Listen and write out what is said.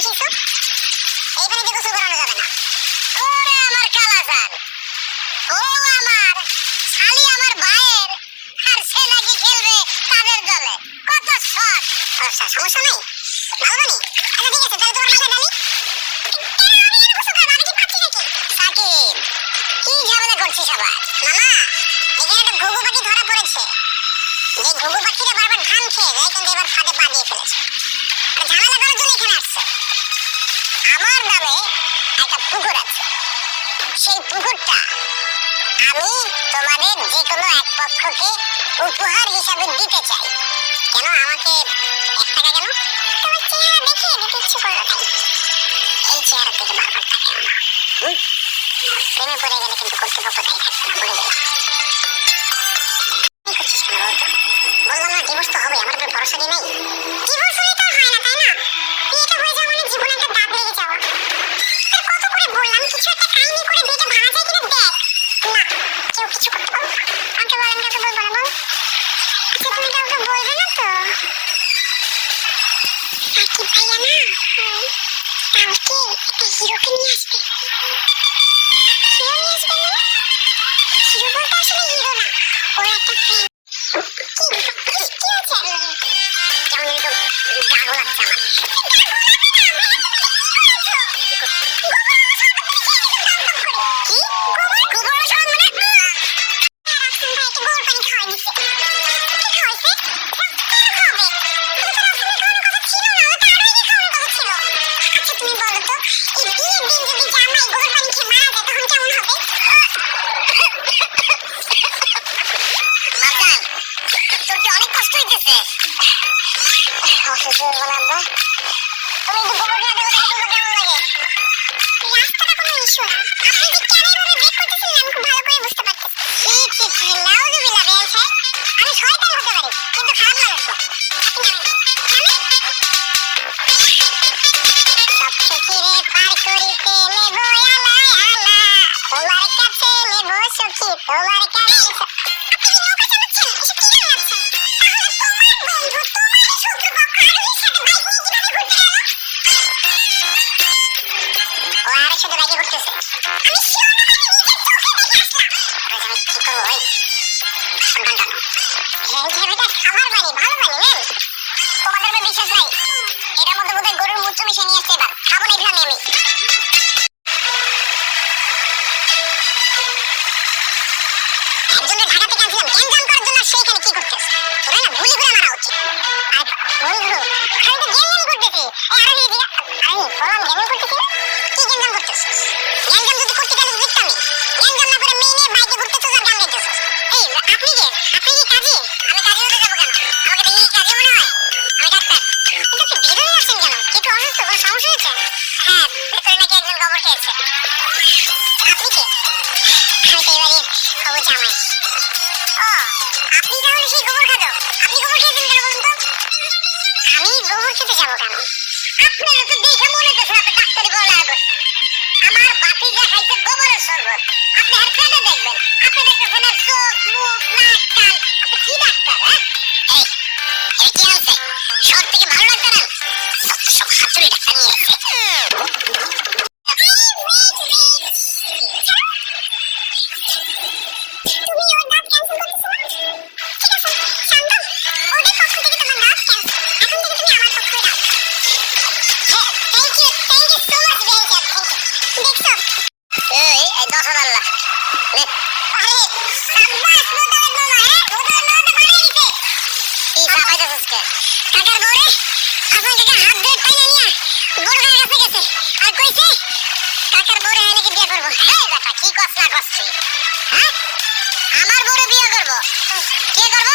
মিশিয়েছো, এই পানিতে গোসল করানো যাবে না। ওরে আমার কালাজান, ও আমার শালি আমার ভাইয়ের, আর সে নাকি খেলবে তাদের দলে। কত শট! আচ্ছা সমস্যা নাই, ভালো নি। আচ্ছা ঠিক আছে, তাহলে তোমার মাথায় ডালি। সাকিব, কি ঝামেলা করছিস আবার? মামা, এখানে একটা ঘুঘু পাখি ধরা পড়েছে। যে ঘুঘু পাখিরা বারবার ধান খেয়ে যায়, কিন্তু এবার ফাঁদে পা দিয়ে ফেলেছে। ঝামেলা করার জন্য এখানে আসছে। আমার নামে একটা পুকুর আছে, সেই পুকুরটা আমি তোমাদের যে কোনো এক পক্ষকে উপহার হিসাবে দিতে চাই। কেন আমাকে 1 টাকা কেন? তোমার চেহারা দেখে দিতে ইচ্ছে করলো তাই। এই চেহারা থেকে বারবার তাকে না, প্রেমে পড়ে গেলে কিন্তু কর্তৃপক্ষ দায়ী থাকবে না, বলে দিলাম। কি করছিস কেন বলতো? বললাম না ডিভোর্স তো হবে, আমার উপর ভরসা নেই। ডিভোর্স হলে তো হয় না তাই না? বিয়েটা হয়ে যাওয়া মানে জীবনে একটা দাগ লেগে যাওয়া। আর কত করে বললাম কিছু একটা কাহিনী করে বিয়েটা ভাঙা যায় কিনা দেখ। না, কেউ কিছু করতে পারবো না। আমাকে বল, আমি কাউকে বলবো না, বল। আচ্ছা তুমি কাউকে বলবে না তো? সাকিব ভাইয়া না কালকে একটা হিরোকে নিয়ে আসবে। হিরো নিয়ে আসবে মানে? হিরো বলতে আসলে হিরো না, ওর একটা ফ্রেন্ড। কি কি হচ্ছে? কেমন একটু গাঢ় লাগছে আমার। কি গোবর ওষুধ মানে? রাখছেন ভাই একটা গোবর পানি খাওয়াই দিচ্ছে। কি খাওয়াইছে? খাওয়াবে। আচ্ছা তুমি বলো তো, এই বিয়ের দিন যদি জামাই গোবর পানি খেয়ে মারা যায় তখন কেমন হবে? বাজান, তোর কি অনেক কষ্ট হইতেছে? অসুস্থ হয়ে গেল আব্বা। তুমি যদি গোবর খেয়ে দেখো তোমার কেমন লাগে? রাস্তাটা কোনো ইস্যু না, আপনি যে কেন এভাবে ব্রেক করতেছেন আমি খুব ভালো করে বুঝতে পারতেছি। নাউজুবিল্লাহ বেয়ান সাহেব, আমি শয়তান হতে পারি কিন্তু খারাপ মানুষ না। সব সখীরে পার করিতে নেব আলা আলা, তোমার কাছে নেব সখী তোমার কাছে। আপনি কি নৌকা চালাচ্ছেন? এসব কি গান গাচ্ছেন? তাহলে তোমার বন্ধু তোমারই শত্রুপক্ষ আরোহীর সাথে বাইক নিয়ে কিভাবে ঘুরতে গেল? ও আরোহীর সাথে বাইকে ঘুরতেছে, আমি শিওর না, আমি নিজের চোখে দেখে আসলাম। আমি কি করবো ভাই? সন্তান জানো এই ছেলেটা খাবার বানি ভালো বানি নেন, তোমাদের উপর বিশ্বাস নাই। এটার মধ্যে বোধহয় গরুর মূত্র মিশিয়ে নিয়ে এসছে, এবার খাবো না এখানে আমি। একজনের ঢাকা থেকে আনছিলাম গ্যাঞ্জাম করার জন্য, সেইখানে কি করতেছে? তোরা না গুলি করে মারা উচিত। আর বন্ধু আমি তো গ্যাঞ্জাম করতেছি, আরো দিয়ে দিয়া আমি বললাম গ্যাঞ্জাম করতেছি না। কি গ্যাঞ্জাম করতেছিস? গ্যাঞ্জাম যদি করতে গেলে দেখতামই, গ্যাঞ্জাম না করে মেয়ে নিয়ে বাইকে ঘুরতেছিস আর গান গাইতেছিস। এই আপনি কে? আপনি কি কাজী? আমি কাজী হতে যাবো কেন? আমাকে দেখি কাজী মনে হয়? আমি ডাক্তার। কিন্তু আপনি ভিতরে আছেন কেন? কি একটু অসুস্থ, কোনো সমস্যা হয়েছে? হ্যাঁ, ভেতরে নাকি একজন গোবর খেয়েছে। আপনি কে? আমি তো এবারে হবু জামাই। ও, আপনি তাহলে সেই গোবর খাদক? আপনি গোবর খেয়েছেন কেন বলুন তো? আমি গোবর খেতে যাবো কেন? আপনারা তো দেখে মনে হচ্ছে আপনি ডাক্তারি পড়ালেখা করছেন। আমার বাপি দেখাইছে গোবরের শরবত, আপনি আর খেতে দেখবেন। আপনি দেখতেছেন আর চোখ মুখ নাক কান, আপনি কি ডাক্তার? হ্যাঁ এই এটা কি আনছে? শহর থেকে ভালো ডাক্তার আন, সব হাতুড়ি ডাক্তার নিয়ে আসছে। তুমি ওর দাঁত ক্যান্সেল করতেছো না? ঠিক আছে শান্ত, ওদের পক্ষ থেকে তোমার দাঁত ক্যান্সেল। এখন থেকে তুমি আমার পক্ষে দাও। হ্যাঁ থ্যাংক ইউ সো মাচ বেয়ান সাহেব, দেখছো? এই 10,000 লাখ নে। আরে সাব্বাস মোতালেব মামা, হ্যাঁ মোতালেব মামা তো বানিয়ে দিতে। কি সাবাইতেছিস কে? কাকার বউরে হাসান কাকা হাত ধরে টাইনা নিয়া বড় কাকার কাছে গেছে আর কইছে কাকার বউরে নাকি বিয়ে করবো। এই বেটা কি কস না কস তুই? হ্যাঁ আমার বউরে বিয়ে করবো? কে করবো?